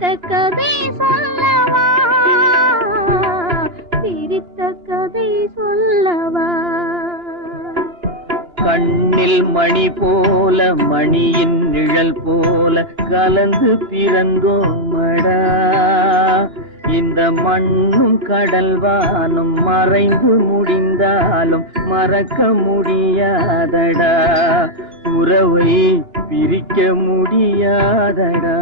பிரித்த கதை சொல்லவா, பிரித்த கதை சொல்லவா. கண்ணில் மணி போல மணியின் நிழல் போல கலந்து பிறந்தோமடா. இந்த மண்ணும் கடல்வானும் மறைந்து முடிந்தாலும் மறக்க முடியாதடா. உறவை பிரிக்க முடியாதடா.